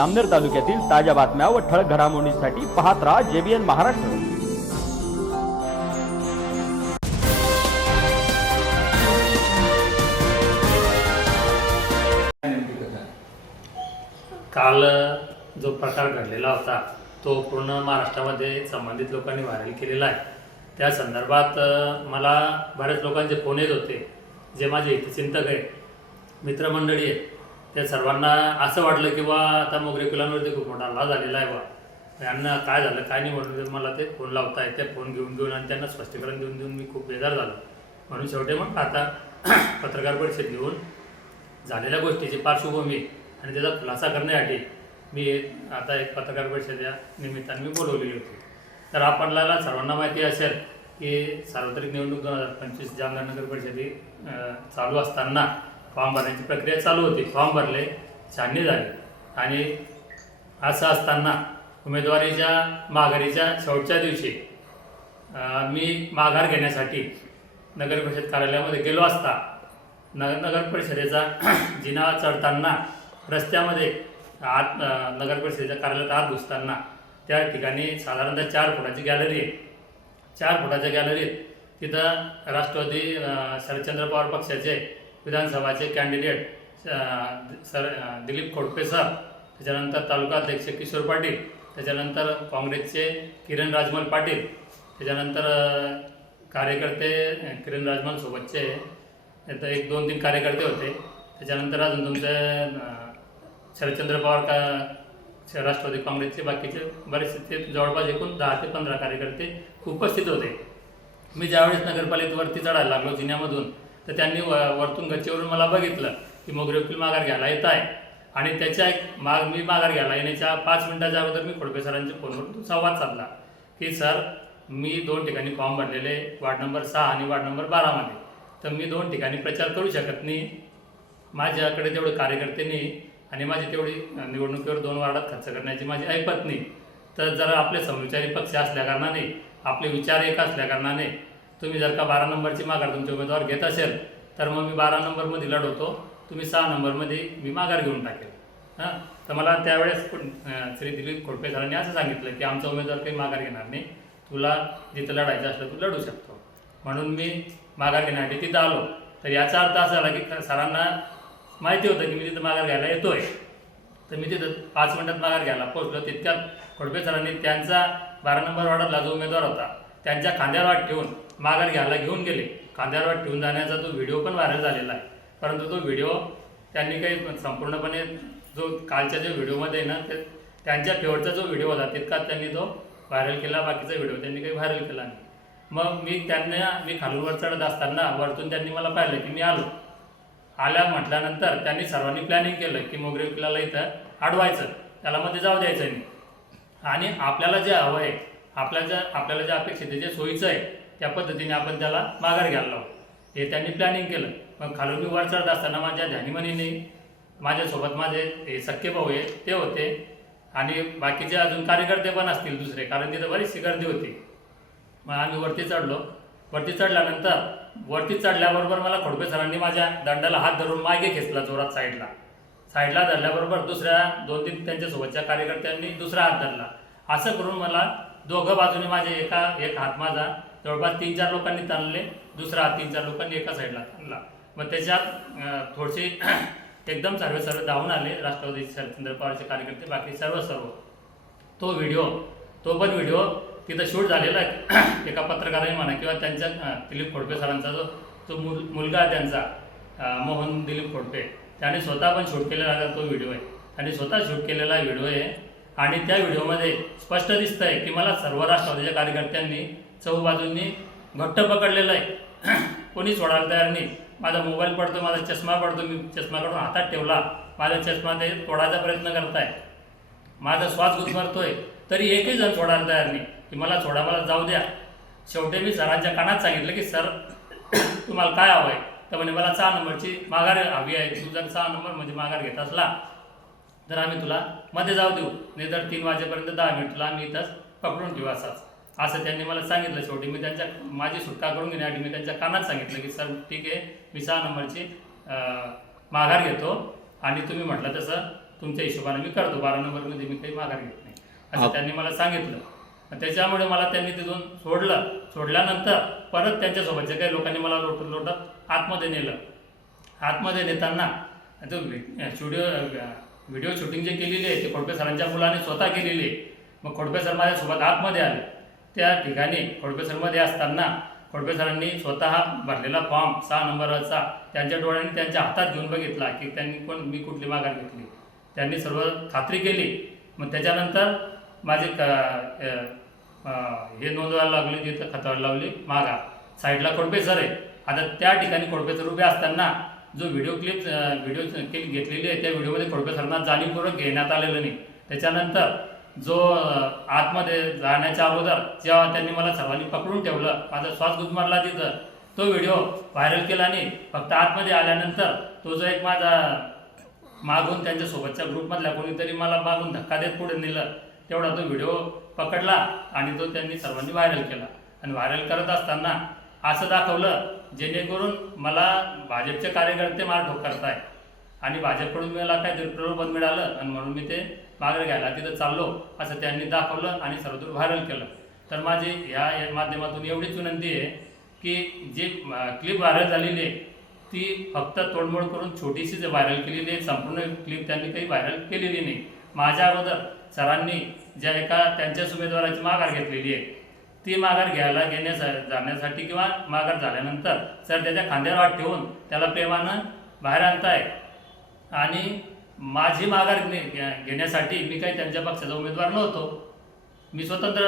अमनेर तालुक्यातील ताज्या बातम्या व ठळक घडामोडींसाठी पाहत राहा जेबीएन महाराष्ट्र. काल जो प्रकार घडलेला होता तो पूर्ण महाराष्ट्रामध्ये संबंधित लोकांनी व्हायरल केलेला आहे. त्या संदर्भात मला बऱ्याच लोकांचे फोन येत होते जे माझे हितचिंतक आहे मित्रमंडळी आहे त्या सर्वांना असं वाटलं की बा आता मोगरे कुलांवरती खूप मोठा हल्ला झालेला आहे बा. यांना काय झालं काय नाही म्हणून मला ते फोन लावता येते फोन घेऊन घेऊन आणि त्यांना स्पष्टीकरण देऊन देऊन मी खूप बेजार झालो. म्हणून शेवटी मग आता पत्रकार परिषद घेऊन झालेल्या गोष्टीची पार्श्वभूमी आणि त्याचा खुलासा करण्यासाठी मी आता एक पत्रकार परिषद या निमित्ताने मी बोलवलेली होती. तर आपल्याला सर्वांना माहिती असेल की सार्वत्रिक निवडणूक दोन हजार पंचवीस जामनगर नगर परिषदे चालू असताना फॉर्म भरण्याची प्रक्रिया चालू होती. फॉर्म भरले छाननी झाली. आणि असं असताना उमेदवारीच्या माघारीच्या शेवटच्या दिवशी मी माघार घेण्यासाठी नगर परिषद कार्यालयामध्ये गेलो असता न नगर परिषदेचा जिना चढताना रस्त्यामध्ये आत नगर परिषदेच्या कार्यालयात आत घुसताना त्या ठिकाणी साधारणतः चार फुटाची गॅलरी आहे. चार फुटाच्या गॅलरीत तिथं राष्ट्रवादी शरदचंद्र पवार पक्षाचे विधानसभाचे candidate sir Dilip Khodpe sir त्याच्यानंतर तालुका अध्यक्ष किशोर पाटील त्याच्यानंतर काँग्रेसचे किरण राजमल पाटील त्याच्यानंतर कार्यकर्ते किरण राजमल सोबतचे एक दोन तीन कार्यकर्ते होते. त्याच्यानंतर अजून तुमचे शरदचंद्र पवार का राष्ट्रवादी काँग्रेसचे बाकीचे बरेचसे ते जवळपास एकूण दहा ते पंधरा कार्यकर्ते उपस्थित होते. मी ज्यावेळेस नगरपालिकेवरती चढायला लागलो जिन्यामधून तर त्यांनी व वरतून गच्चीवरून मला बघितलं की मोगरे वकील माघार घ्यायला येत आहे. आणि त्याच्या एक माग मी माघार घ्यायला येण्याच्या पाच मिनिटाच्या अगोदर मी खोडपे सरांच्या फोनवरून संवाद साधला की सर मी दोन ठिकाणी फॉर्म भरलेले वार्ड नंबर सहा आणि वार्ड नंबर बारामध्ये तर मी दोन ठिकाणी प्रचार करू शकत नाही. माझ्याकडे तेवढे कार्यकर्ते नाही आणि माझी तेवढी निवडणुकीवर दोन वार्डात खर्च करण्याची माझी ऐपत नाही. तर जर आपले समविचारी पक्ष असल्याकारणाने आपले विचार एक असल्याकारणाने तुम्ही जर का बारा नंबरची माघार तुमचे उमेदवार घेत असेल तर मग मी बारा नंबरमध्ये लढवतो. तुम्ही सहा नंबरमध्ये मी माघार घेऊन टाकेल. हां? तर मला त्यावेळेस कोण- श्री दिलीप खोडपे सरांनी असं सांगितलं की आमचा उमेदवार काही माघार घेणार नाही. तुला जिथं लढायचं असलं तू लढू शकतो. म्हणून मी माघार घेण्यासाठी तिथं आलो. तर याचा अर्थ असा झाला की सरांना माहिती होतं की मी तिथं माघार घ्यायला येतो आहे तर मी तिथं पाच मिनटात माघार घ्यायला पोहोचलो. तितक्यात खोडपे सरांनी त्यांचा बारा नंबर वाढतला जो उमेदवार होता त्यांच्या खांद्यावर वाट ठेवून माघार घ्यायला घेऊन गेले. खांद्यावर वाट ठेवून जाण्याचा तो व्हिडिओ पण व्हायरल झालेला आहे. परंतु तो व्हिडिओ त्यांनी काही संपूर्णपणे जो कालच्या जो व्हिडिओमध्ये आहे ना ते त्यांच्या फेवरचा जो व्हिडिओ होता तितकाच त्यांनी तो व्हायरल केला बाकीचा व्हिडिओ त्यांनी काही व्हायरल केला नाही. मग मी त्यांना मी खालून वर चढत असताना वरतून त्यांनी मला पाहिलं की मी आलो. आल्या म्हटल्यानंतर त्यांनी सर्वांनी प्लॅनिंग केलं की मोगरे किल्ल्याला इथं अडवायचं. त्याला मध्ये जाऊ द्यायचं नाही. आणि आपल्याला जे हवं आहे आपल्या ज्या आपल्याला ज्या अपेक्षित आहे जे सोयीचं आहे त्या पद्धतीने आपण त्याला माघार घ्यायला लावू. हे त्यांनी प्लॅनिंग केलं. मग खालून मी वर चढत असताना माझ्या ध्यानीमनीने माझ्यासोबत माझे हे सख्खे भाऊ आहे ते होते. आणि बाकीचे अजून कार्यकर्ते पण असतील दुसरे कारण तिथं बरीचशी गर्दी होती. मग आम्ही वरती चढलो. वरती चढल्यानंतर वरती चढल्याबरोबर मला खोडपे सरांनी माझ्या दंडाला हात धरून मागे खेचला जोरात साईडला. साईडला धरल्याबरोबर दुसऱ्या दोन तीन त्यांच्यासोबतच्या कार्यकर्त्यांनी दुसरा हात धरला. असं करून मला दोघं बाजूने माझे एका एक हात माझा जवळपास तीन चार लोकांनी ताणले दुसरा हात तीन चार लोकांनी एका साईडला ताणला. मग त्याच्यात अं, थोडेसे एकदम सर्व सर्व धावून आले राष्ट्रवादी शरदचंद्र पवारचे कार्यकर्ते बाकी सर्व सर्व. तो व्हिडिओ तो पण व्हिडिओ तिथं शूट झालेला आहे. एका पत्रकाराने म्हणा किंवा त्यांच्या दिलीप खोडपे सरांचा जो तो मुल मुलगा त्यांचा मोहन दिलीप खोडपे त्याने स्वतः पण शूट केलेला तो व्हिडिओ आहे. त्याने स्वतः शूट केलेला व्हिडिओ आहे आणि त्या व्हिडिओमध्ये स्पष्ट दिसतं आहे की मला सर्व राष्ट्रवादीच्या कार्यकर्त्यांनी चौबाजूंनी घट्ट पकडलेलं आहे. कोणी सोडायला तयार नाही. माझा मोबाईल पडतो माझा चष्मा पडतो मी चष्मा काढून हातात ठेवला. माझा चष्मा ते तोडायचा प्रयत्न करताय. माझा श्वास गुदमरतोय. तरी एकही जण सोडायला तयार नाही. की मला सोडा मला जाऊ द्या. शेवटी मी सरांच्या कानात सांगितलं की सर तुम्हाला काय हवं आहे तर म्हणे मला सहा नंबरची माघार हवी आहे. तू जर सहा नंबर म्हणजे माघार घेत असला तर आम्ही तुला मध्ये जाऊ देऊ नाही तर तीन वाजेपर्यंत दहा मिनिट तुला आम्ही इथंच पकडून ठेवू असाच. असं त्यांनी मला सांगितलं शेवटी. मी त्यांच्या माझी सुटका करून घेण्यासाठी मी त्यांच्या कानात सांगितलं की सर ठीक आहे मी सहा नंबरची माघार घेतो आणि तुम्ही म्हटलं तसं तुमच्या हिशोबाने मी करतो. बारा नंबरमध्ये मी काही माघार घेत नाही. असं त्यांनी मला सांगितलं. त्याच्यामुळे मला त्यांनी तिथून सोडलं. सोडल्यानंतर परत त्यांच्यासोबतच्या काही लोकांनी मला लोटत लोटत आतमध्ये नेलं. आतमध्ये नेताना तो स्टुडिओ व्हिडिओ शूटिंग जे केलेली आहे ते खोडपे सरांच्या मुलाने स्वतः केलेली आहे. मग खोडपे सर माझ्यासोबत आतमध्ये आले. त्या ठिकाणी खोडपे सरमध्ये असताना खोडपे सरांनी स्वतः भरलेला फॉर्म सहा नंबरचा त्यांच्या डोळ्यांनी त्यांच्या हातात घेऊन बघितला की त्यांनी कोण मी कुठली माघार घेतली. त्यांनी सर्व खात्री केली. मग त्याच्यानंतर माझे क हे नोंदवायला लागले तिथं खतावायला लावली माघार. साईडला खोडपे सर आहे. आता त्या ठिकाणी खोडपे सर उभे असताना जो व्हिडिओ क्लिप व्हिडिओ क्लिप घेतलेली आहे त्या व्हिडिओमध्ये खोडपे सरांना जाणीवपूर्वक घेण्यात आलेलं नाही. त्याच्यानंतर जो आतमध्ये जाण्याच्या अगोदर जेव्हा त्यांनी मला सर्वांनी पकडून ठेवलं माझा श्वास गुदमारला तिथं तो व्हिडिओ व्हायरल केला नाही. फक्त आतमध्ये आल्यानंतर तो जो एक माझा मागून त्यांच्या सोबतच्या ग्रुपमधल्या कोणीतरी मला मागून धक्का देत पुढे नेलं तेवढा तो व्हिडिओ पकडला आणि तो त्यांनी सर्वांनी व्हायरल केला. आणि व्हायरल करत असताना असं दाखवलं जेणेकरून मला भाजपचे कार्यकर्ते मला ठोकरताय आणि भाजपकडून मला काहीतरी प्रलोभन मिळालं आणि म्हणून मी ते मागे घ्यायला तिथं चाललो असं त्यांनी दाखवलं आणि सर्वदूर व्हायरल केलं. तर माझी ह्या या माध्यमातून एवढीच विनंती आहे की जी क्लिप व्हायरल झालेली आहे ती फक्त तोडमोड करून छोटीशी जे व्हायरल केलेली आहे संपूर्ण क्लिप त्यांनी काही व्हायरल केलेली नाही. माझ्या अगोदर सरांनी ज्या एका त्यांच्याच उमेदवाराची माघार घेतलेली आहे ती माघार घ्यायला घेण्यासा जाण्यासाठी किंवा माघार झाल्यानंतर सर त्याच्या खांद्यावर हात ठेवून त्याला प्रेमानं बाहेर आणताय. आणि माझी माघार घेण्यासाठी मी काही त्यांच्या पक्षाचा उमेदवार नव्हतो. मी स्वतंत्र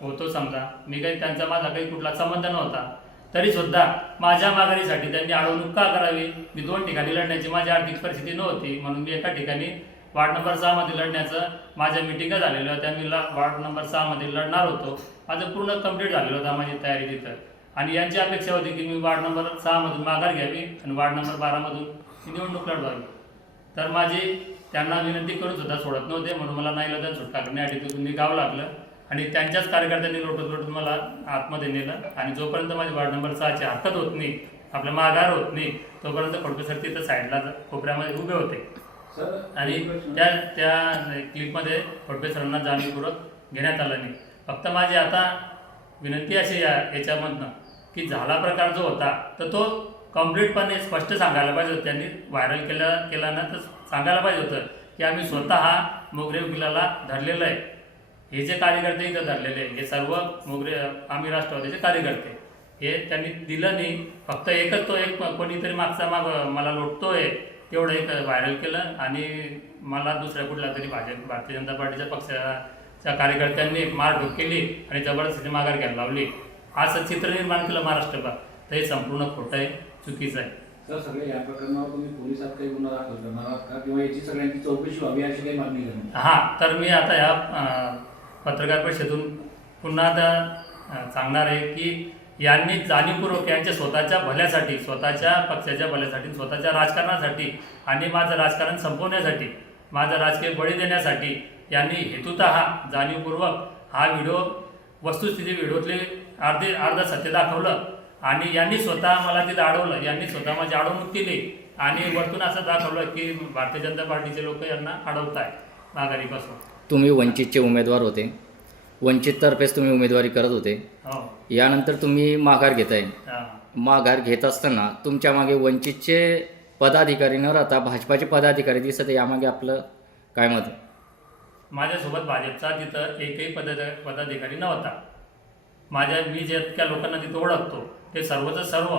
होतो समजा. मी काही त्यांचा माझा काही कुठला संबंध नव्हता. तरीसुद्धा माझ्या माघारीसाठी त्यांनी अडवणूक का करावी? मी दोन ठिकाणी लढण्याची माझी आर्थिक परिस्थिती नव्हती. म्हणून मी एका ठिकाणी वार्ड नंबर सहामध्ये लढण्याचं माझ्या मिटिंगा झालेल्या होत्या मी ला- वार्ड नंबर सहामध्ये लढणार होतो. माझं पूर्ण कंप्लीट झालेलं होता माझी तयारी तिथं. आणि यांची अपेक्षा होती की मी वार्ड नंबर सहामधून माघार घ्यावी आणि वार्ड नंबर बारामधून मी निवडणूक लढवावी. तर माझी त्यांना विनंती करून सुद्धा सोडत नव्हते म्हणून मला नाही लढत सुटका करण्यासाठी तिथून निघावं लागलं. आणि त्यांच्याच कार्यकर्त्यांनी लोटत लोटत मला आतमध्ये नेलं. आणि जोपर्यंत माझी वार्ड नंबर सहाची हरकत होत नाही आपल्या माघार होत नाही तोपर्यंत खोडके सर तिथं साईडला कोपऱ्यामध्ये उभे होते. आणि त्या त्या क्लिपमध्ये खोडके सरांना जाणीवपूर्वक घेण्यात आलं नाही. फक्त माझी आता विनंती अशी या याच्यामधनं की झाला प्रकार जो होता तर तो कम्प्लीटपणे स्पष्ट सांगायला पाहिजे होतं. त्यांनी व्हायरल केला केला ना तर सांगायला पाहिजे होतं की आम्ही स्वतः मोगरे वकिलाला धरलेलं आहे. हे जे कार्यकर्ते इथं धरलेले आहे हे सर्व मोगरे आम्ही राष्ट्रवादीचे कार्यकर्ते हे त्यांनी दिलं नाही. फक्त एकच तो एक कोणीतरी मागचा माग मला लोटतोय तेवढं एक व्हायरल केलं आणि मला दुसऱ्या कुठल्या तरी भाजप भारतीय जनता पार्टीच्या पक्षाच्या कार्यकर्त्यांनी मारढोक केली आणि जबरदस्तीने माघार घ्यायला लावली. असं चित्र निर्माण केलं महाराष्ट्रभर. तर हे संपूर्ण खोटं आहे चुकीचं आहे. सर सगळे या प्रकरणावर तुम्ही पोलिसात काही गुन्हा दाखल करणार आहात का? किंवा याची सगळ्यांची चौकशी व्हावी अशी काही मागणी करणार हां तर मी आता ह्या अं, पत्रकार परिषदेतून पुन्हा आता सांगणार आहे की यांनी जाणीवपूर्वक यांच्या स्वतःच्या भल्यासाठी स्वतःच्या पक्षाच्या भल्यासाठी स्वतःच्या राजकारणासाठी आणि माझं राजकारण संपवण्यासाठी माझं राजकीय बळी देण्यासाठी यांनी हेतुतः जाणीवपूर्वक हा व्हिडिओ वस्तुस्थिती व्हिडिओतले अर्धे अर्ध सत्य दाखवलं आणि यांनी स्वतः मला तिथं अडवलं यांनी स्वतः माझी अडवणूक केली आणि वरतून असं दाखवलं की भारतीय जनता पार्टीचे लोक यांना अडवत आहे माघारीपासून. तुम्ही वंचितचे उमेदवार होते. वंचिततर्फेच तुम्ही उमेदवारी करत होते. हो. यानंतर तुम्ही माघार घेताय. माघार घेत असताना तुमच्या मागे वंचितचे पदाधिकारी न राहता भाजपाचे पदाधिकारी दिसत यामागे आपलं काय मत आहे? माझ्यासोबत भाजपचा तिथं एकही पद पदाधिकारी नव्हता. माझ्या मी जितक्या लोकांना तिथं ओळखतो ते सर्वच सर्व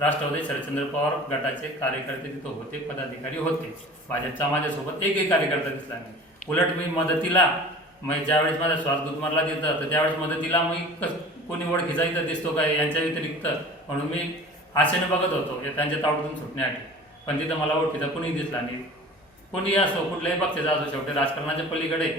राष्ट्रवादी शरदचंद्र पवार गटाचे कार्यकर्ते तिथं होते पदाधिकारी होते. भाजपचा माझ्यासोबत एकही कार्यकर्ता दिसला नाही. उलट मी मदतीला मग ज्यावेळेस माझा श्वास मारला तिथं तर त्यावेळेस मदतीला मी कस कोणी ओळखीचा इथं दिसतो काय यांच्या व्यतिरिक्त? म्हणून मी आशेने बघत होतो या त्यांच्या तावडीतून सुटण्यासाठी. पण तिथं मला ओळखीचा कोणी दिसला नाही. कोणी असो कुठल्याही पक्षाचा असो शेवटी राजकारणाच्या पलीकडे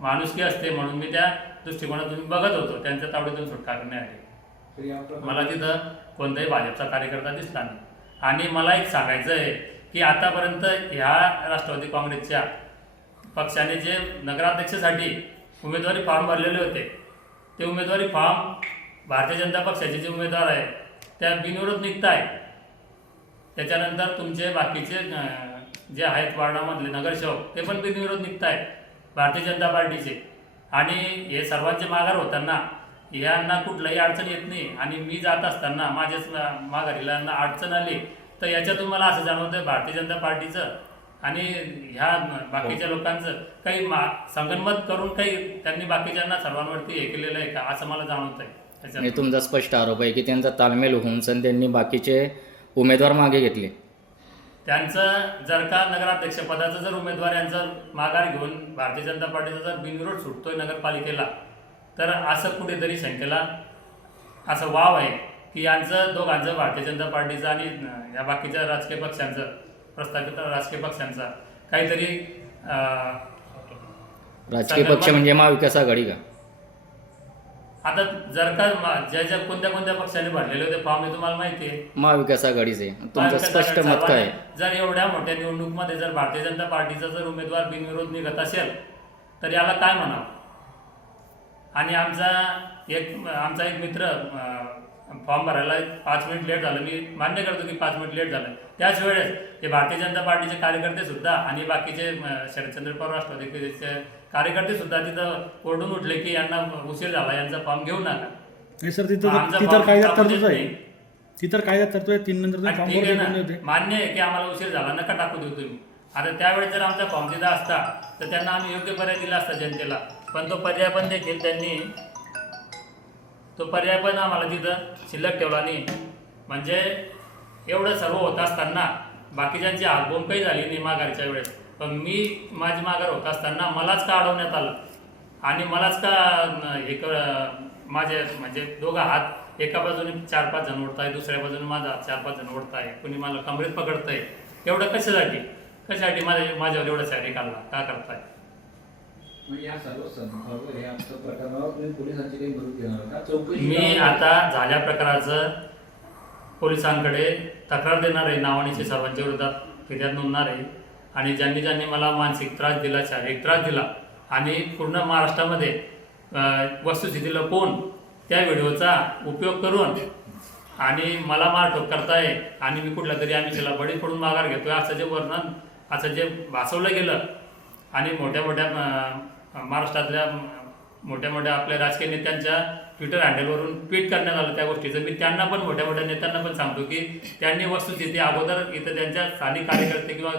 माणुसकी असते म्हणून मी त्या दृष्टिकोनातून बघत होतो. त्यांच्या तावडीतून सुटका करण्यासाठी मला तिथं कोणताही भाजपचा कार्यकर्ता दिसला नाही. आणि मला एक सांगायचं आहे की आतापर्यंत ह्या राष्ट्रवादी काँग्रेसच्या पक्षाने जे नगराध्यक्षासाठी उमेदवारी फॉर्म भरलेले होते ते उमेदवारी फॉर्म भारतीय जनता पक्षाचे जे उमेदवार आहे त्या बिनविरोध निघत आहे त्याच्यानंतर तुमचे बाकीचे जे आहेत वार्डामधले नगरसेवक ते पण बिनविरोध निघतायत भारतीय जनता पार्टीचे. आणि हे सर्वांचे माघार होताना यांना कुठलाही अडचण येत नाही. आणि मी जात असताना माझ्याच माघारीला अडचण आली तर याच्यातून मला असं जाणवतं भारतीय जनता पार्टीचं आणि ह्या बाकीच्या लोकांचं काही मा संगनमत करून काही त्यांनी बाकीच्यांना सर्वांवरती हे केलेलं आहे का असं मला जाणवत आहे तुमचा स्पष्ट आरोप आहे की त्यांचा तालमेल होऊन त्यांनी बाकीचे उमेदवार मागे घेतले. त्यांचं जर का नगराध्यक्षपदाचा जर उमेदवार यांचा माघार घेऊन भारतीय जनता पार्टीचा जर बिनविरोध सुटतोय नगरपालिकेला तर असं कुठेतरी शंकेला असं वाव आहे की यांचं दोघांचं भारतीय जनता पार्टीचं आणि या बाकीच्या राजकीय पक्षांचं प्रस्थापित राजकीय पक्षांचा काहीतरी राजकीय पक्ष म्हणजे महाविकास आघाडी का? आता जर का मा- ज्या ज्या कोणत्या कोणत्या पक्षाने भरलेले होते फॉर्म हे तुम्हाला माहिती आहे. महाविकास आघाडीचे तुमचं महाविकास स्पष्ट मत काय आहे? जर एवढ्या मोठ्या निवडणूकमध्ये जर भारतीय जनता पार्टीचा जर उमेदवार बिनविरोध निघत असेल तर याला काय म्हणावं? आणि आमचा एक आमचा एक मित्र फॉर्म भरायला पाच मिनिट लेट झालं. मी मान्य करतो की पाच मिनिट लेट झालं. त्याच वेळेस हे भारतीय जनता पार्टीचे कार्यकर्ते सुद्धा आणि बाकीचे अं, शरदचंद्र पवार राष्ट्रवादीचे कार्यकर्ते सुद्धा तिथं ओरडून उठले की यांना उशीर झाला यांचा फॉर्म घेऊ नका नाही सर तिथं आमचा ती तर फॉर्म कायद्यात तरतूद आहे. नाही. ती तर कायद्यात तरतूद आहे तीन नंतर आणि ठीक आहे ना. मान्य आहे की आम्हाला उशीर झाला नका टाकू देऊ तुम्ही. आता त्यावेळेस जर आमचा फॉर्म दिला असता तर त्यांना आम्ही योग्य पर्याय दिला असता जनतेला. पण तो पर्याय पण देखील त्यांनी तो पर्याय पण आम्हाला तिथं शिल्लक ठेवला नाही म्हणजे एवढं सर्व होत असताना बाकीच्यांची हातबोंब काही झाली नाही माघारच्या वेळेस. पण मी माझी माघार होत असताना मलाच का अडवण्यात आलं? आणि मलाच का न- हे क माझे म्हणजे दोघं हात एका बाजूने चार पाच जण ओढताय दुसऱ्या बाजूने माझा चार पाच जण ओढताय कुणी मला कमरेत पकडताय. एवढं कशासाठी? कशासाठी माझ्या माझ्यावर एवढं सॅरी काढला? का करताय? मी? आता झाल्या प्रकाराचं पोलिसांकडे तक्रार देणार आहे नावानिशी सर्वांच्या विरोधात फिर्याद नोंदणार आहे. आणि ज्यांनी ज्यांनी मला मानसिक त्रास दिला शारीरिक त्रास दिला आणि पूर्ण महाराष्ट्रामध्ये वस्तुस्थिती लपवून त्या व्हिडिओचा उपयोग करून आणि मला मारठोक करताय आणि मी कुठल्या तरी आम्ही त्याला बळी पडून माघार घेतोय असं जे वर्णन असं जे भासवलं गेलं आणि मोठ्या मोठ्या महाराष्ट्रातल्या मोठ्या मोठ्या आपल्या राजकीय नेत्यांच्या ट्विटर हँडलवरून ट्विट करण्यात आलं त्या गोष्टीचं. मी त्यांना पण मोठ्या मोठ्या नेत्यांना पण सांगतो की त्यांनी वस्तुस्थिती अगोदर इथं त्यांच्या स्थानिक कार्यकर्ते किंवा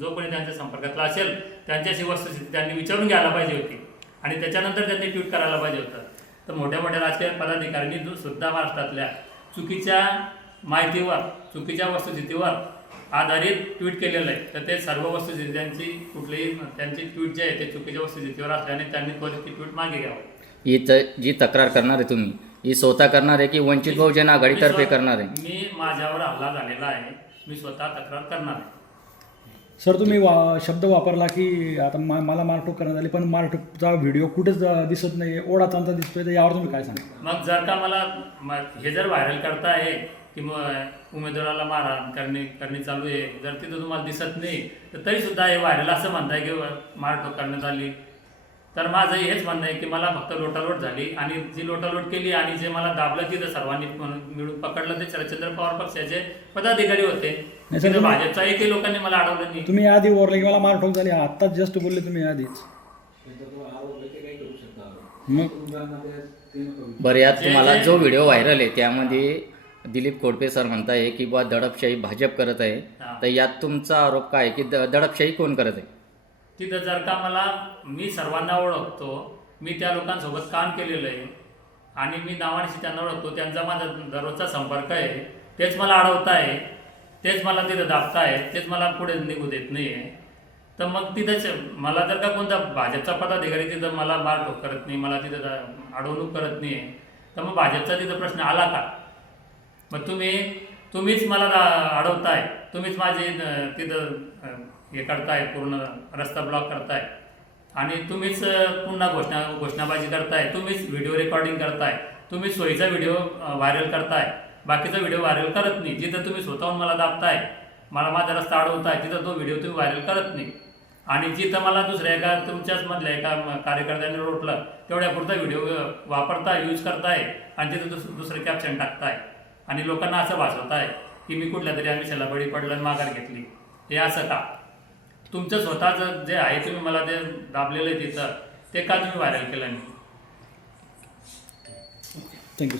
जो कोणी त्यांच्या संपर्कातला असेल त्यांच्याशी वस्तुस्थिती त्यांनी विचारून घ्यायला पाहिजे होती. आणि त्याच्यानंतर त्यांनी ट्विट करायला पाहिजे होतं. तर मोठ्या मोठ्या राजकीय पदाधिकाऱ्यांनी जो सुद्धा महाराष्ट्रातल्या चुकीच्या माहितीवर चुकीच्या वस्तुस्थितीवर आधारित ट्विट केलेलं आहे. तर ते सर्व वस्तुस्थिती त्यांची कुठलीही त्यांची ट्विट जे आहे ते चुकीच्या वस्तुस्थितीवर असल्याने त्यांनी त्वरित ती ट्विट मागे घ्यावं. ही त- जी तक्रार करणार आहे तुम्ही ही स्वतः करणार आहे की वंचित बहुजन आघाडीतर्फे करणार आहे? मी माझ्यावर हल्ला झालेला आहे. मी स्वतः तक्रार करणार आहे. सर तुम्ही वा शब्द वापरला की आता मा- मला मारठोक करण्यात आली पण मारठोकचा व्हिडिओ कुठेच अं, दिसत नाही ओढा तांता दिसतोय तर यावर तुम्ही काय सांगा मग जर का मला म- हे जर व्हायरल करताय की मग उमेदवाराला मारहाण करणे करणे चालू आहे. जर तिथं तुम्हाला दिसत नाही तर तरी सुद्धा हे व्हायरल असं म्हणताय की मारठोक करण्यात आली. तर माझं हेच म्हणणं आहे की मला फक्त लोटालोट झाली आणि जी लोटालोट केली आणि जे मला दाबलं तिथं सर्वांनी मिळून मिळून पकडलं ते शरदचंद्र पवार पक्षाचे पदाधिकारी होते. भाजपचा एकही लोकांनी मला अडवलं नाही. तुम्ही आधी ओरले की मला मारठोक झाली. आत्ताच जस्ट बोलले तुम्ही आधीच मग? बरं यात तुम्हाला जे- जो व्हिडिओ व्हायरल आहे त्यामध्ये दिलीप खोडपे सर म्हणताय की बा दडपशाही भाजप करत आहे. तर यात तुमचा आरोप काय आहे की द- दडपशाही कोण करत आहे? तिथं जर का मला मी सर्वांना ओळखतो मी त्या लोकांसोबत काम केलेलं आहे आणि मी नावानिशी त्यांना ओळखतो त्यांचा माझा दररोजचा संपर्क आहे तेच मला अडवताय तेच मला तिथं दाबताय तेच मला पुढे निघू देत नाही आहे तर मग तिथंच मला जर का कोणता भाजपचा पदाधिकारी तिथं मला मारठोक करत नाही मला तिथं अडवणूक करत नाही तर मग भाजपचा तिथं प्रश्न आला का? मग तुम्ही तुम्हीच मला रा- अडवताय. तुम्हीच माझे तिथं हे करताय पूर्ण रस्ता ब्लॉक करताय. आणि तुम्हीच पुन्हा घोषणा घोषणाबाजी करताय. तुम्हीच व्हिडिओ रेकॉर्डिंग करताय. तुम्हीच सोयीचा व्हिडिओ व्हायरल करताय. बाकीचा व्हिडिओ व्हायरल करत नाही. जिथं तुम्ही स्वतःहून मला दाबताय मला माझा रस्ता अडवताय तिथं तो व्हिडिओ तुम्ही व्हायरल करत नाही. आणि जिथं मला दुसऱ्या एका तुमच्याच मधल्या एका कार्यकर्त्याने रोटलं तेवढ्यापुरता व्हिडिओ वापरताय यूज करताय. आणि तिथं दुस दुसरं कॅप्शन टाकताय. आणि लोकांना असं भासवत आहे की मी कुठल्या तरी आम्ही बळी पडलं आणि माघार घेतली. हे असं का? तुमचं स्वतःचं जे आहे तुम्ही मला ते दाबलेलं आहे तिथं ते का तुम्ही व्हायरल केलं नाही? थँक्यू